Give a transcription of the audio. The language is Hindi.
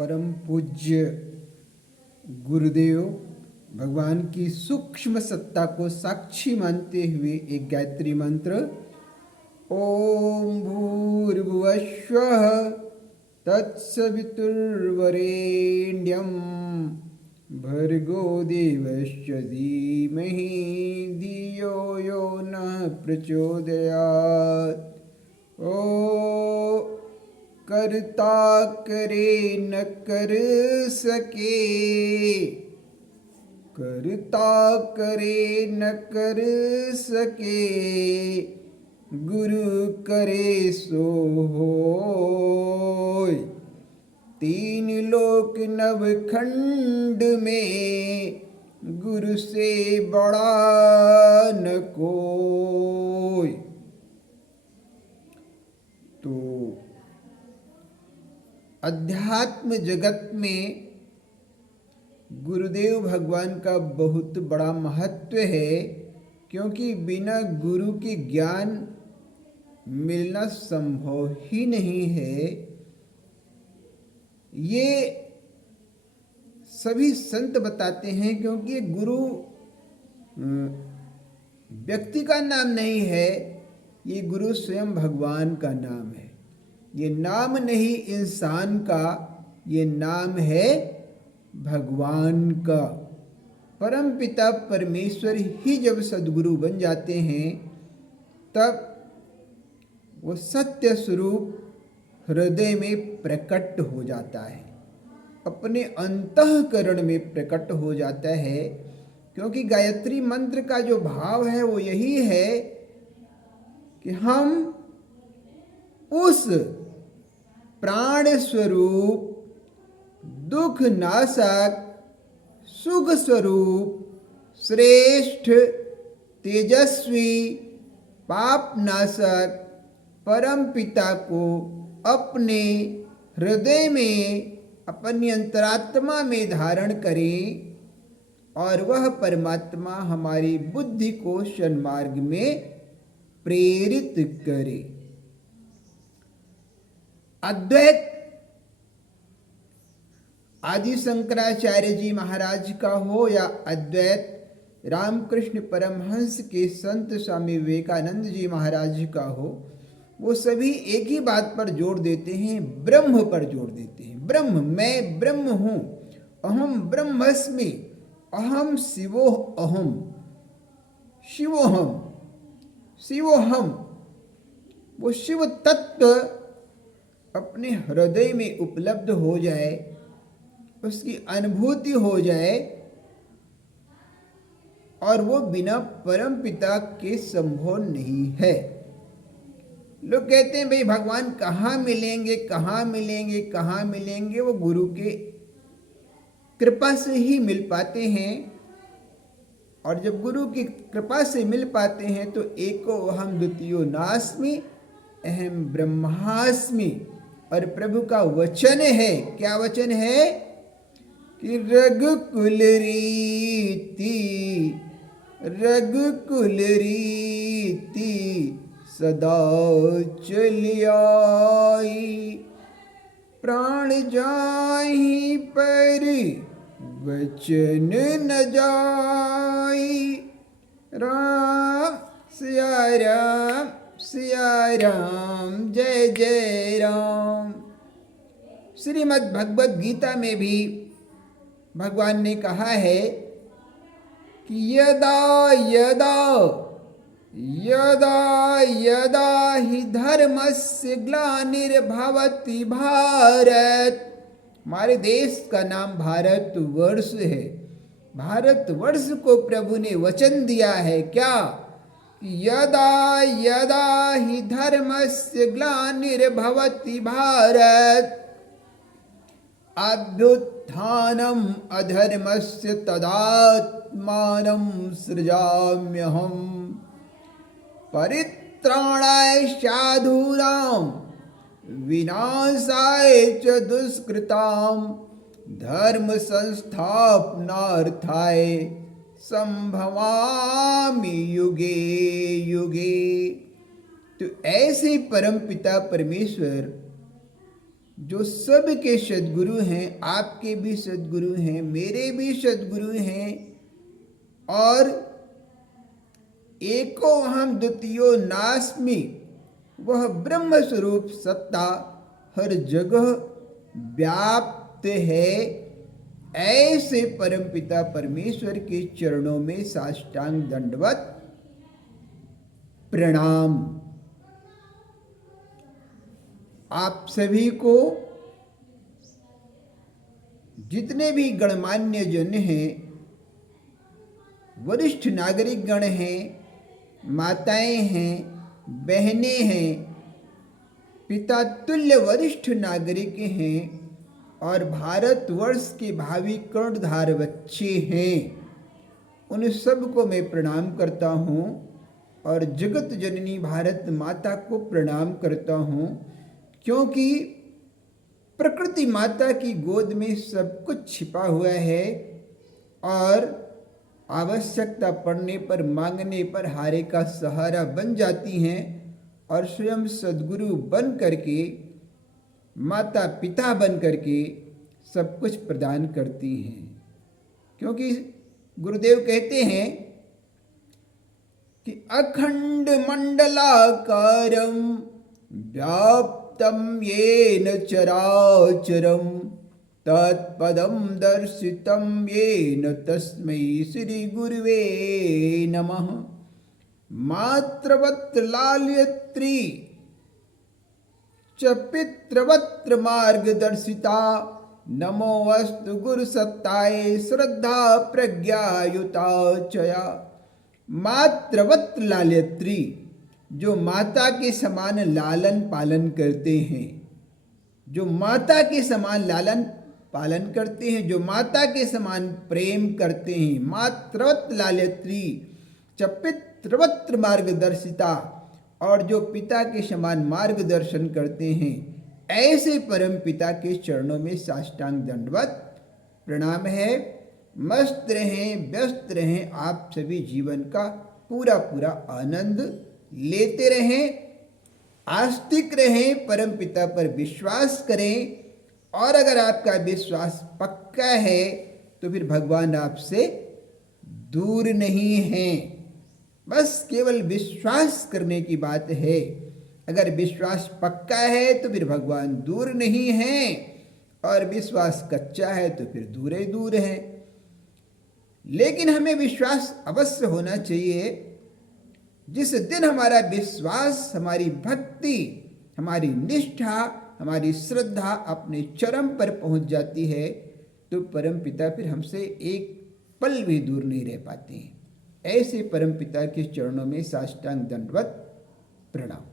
परम पूज्य गुरुदेव भगवान की सूक्ष्म सत्ता को साक्षी मानते हुए एक गायत्री मंत्र ओम भूर्भुवस्वः तत्सवितुर्वरेण्यं भर्गो देवस्य धीमहि धियो यो नः प्रचोदयात्। ओ करता करे न कर सके, करता करे न कर सके, गुरु करे सो होय। तीन लोक नवखंड में गुरु से बड़ा न कोई। तो अध्यात्म जगत में गुरुदेव भगवान का बहुत बड़ा महत्व है, क्योंकि बिना गुरु के ज्ञान मिलना संभव ही नहीं है। ये सभी संत बताते हैं, क्योंकि गुरु व्यक्ति का नाम नहीं है, ये गुरु स्वयं भगवान का नाम है। ये नाम नहीं इंसान का, ये नाम है भगवान का। परम पिता परमेश्वर ही जब सद्गुरु बन जाते हैं, तब वो सत्य स्वरूप हृदय में प्रकट हो जाता है, अपने अंतःकरण में प्रकट हो जाता है। क्योंकि गायत्री मंत्र का जो भाव है वो यही है कि हम उस प्राण स्वरूप, दुख नाशक, सुख स्वरूप, श्रेष्ठ, तेजस्वी, पाप नाशक परम पिता को अपने हृदय में, अपनी अंतरात्मा में धारण करें, और वह परमात्मा हमारी बुद्धि को सन्मार्ग में प्रेरित करे। अद्वैत आदि शंकराचार्य जी महाराज का हो या अद्वैत रामकृष्ण परमहंस के संत स्वामी विवेकानंद जी महाराज का हो, वो सभी एक ही बात पर जोर देते हैं, ब्रह्म पर जोर देते हैं। ब्रह्म, मैं ब्रह्म हूँ, अहम ब्रह्मस्मि, अहम शिवो अहम, शिवोहम, शिवोहम। वो शिव तत्व अपने हृदय में उपलब्ध हो जाए, उसकी अनुभूति हो जाए, और वो बिना परम पिता के संभव नहीं है। लोग कहते हैं भाई भगवान कहाँ मिलेंगे, कहाँ मिलेंगे, कहाँ मिलेंगे? वो गुरु के कृपा से ही मिल पाते हैं। और जब गुरु की कृपा से मिल पाते हैं तो एको अहम द्वितीयो नास्मि अहम ब्रह्मास्मि। और प्रभु का वचन है, क्या वचन है? कि रघुकुल रीति, रघुकुल रीति सदा चली आई, प्राण जाहि पर वचन न जाई। राम सिया राम, सिया राम, जय जय राम। श्रीमद् भगवद गीता में भी भगवान ने कहा है कि यदा यदा यदा यदा हि धर्मस्य ग्लानिर्भवति भारत। हमारे देश का नाम भारत वर्ष है। भारत वर्ष को प्रभु ने वचन दिया है क्या? यदा यदा हि धर्मस्य ग्लानिर्भवति भारत, अभ्युत्थानम् अधर्मस्य तदात्मानं सृजाम्यहम्, परित्राणाय साधूनां विनाशाय च दुष्कृतां, धर्म संस्थापनार्थाय संभवामि युगे युगे। तो ऐसे परम पिता परमेश्वर जो सबके सद्गुरु हैं, आपके भी सद्गुरु हैं, मेरे भी सद्गुरु हैं, और एको अहम द्वितीयो नास्मि, वह ब्रह्म स्वरूप सत्ता हर जगह व्याप्त है, ऐसे परमपिता परमेश्वर के चरणों में साष्टांग दंडवत प्रणाम। आप सभी को, जितने भी गणमान्य जन हैं, वरिष्ठ नागरिक गण हैं, माताएं हैं, बहनें हैं, पिता तुल्य वरिष्ठ नागरिक हैं, और भारतवर्ष के भावी कर्णधार बच्चे हैं, उन सबको मैं प्रणाम करता हूँ, और जगत जननी भारत माता को प्रणाम करता हूँ, क्योंकि प्रकृति माता की गोद में सब कुछ छिपा हुआ है, और आवश्यकता पड़ने पर, मांगने पर हारे का सहारा बन जाती हैं, और स्वयं सद्गुरु बन करके, माता पिता बन करके सब कुछ प्रदान करती हैं। क्योंकि गुरुदेव कहते हैं कि अखंड मंडलाकारं व्याप्तं येन चराचरं तत्पदं दर्शितं येन तस्मै श्री गुरुवे नमः। मात्रवत् लाल्यत्री च पितृवत्र मार्गदर्शिता, नमोऽस्तु गुरुसत्ताय श्रद्धा प्रज्ञायुता चया। मात्रवत् लाल्यत्री, जो माता के समान लालन पालन करते हैं, जो माता के समान लालन पालन करते हैं, जो माता के समान प्रेम करते हैं। मात्रवत् लाल्यत्री च पितृवत्र मार्गदर्शिता, और जो पिता के समान मार्गदर्शन करते हैं, ऐसे परम पिता के चरणों में साष्टांग दंडवत प्रणाम है। मस्त रहें, व्यस्त रहें, आप सभी जीवन का पूरा पूरा आनंद लेते रहें, आस्तिक रहें, परम पिता पर विश्वास करें, और अगर आपका विश्वास पक्का है तो फिर भगवान आपसे दूर नहीं हैं। बस केवल विश्वास करने की बात है। अगर विश्वास पक्का है तो फिर भगवान दूर नहीं हैं, और विश्वास कच्चा है तो फिर दूर ही दूर है। लेकिन हमें विश्वास अवश्य होना चाहिए। जिस दिन हमारा विश्वास, हमारी भक्ति, हमारी निष्ठा, हमारी श्रद्धा अपने चरम पर पहुंच जाती है, तो परम पिता फिर हमसे एक पल भी दूर नहीं रह पाते हैं। ऐसे परम पिता के चरणों में साष्टांग दंडवत प्रणाम।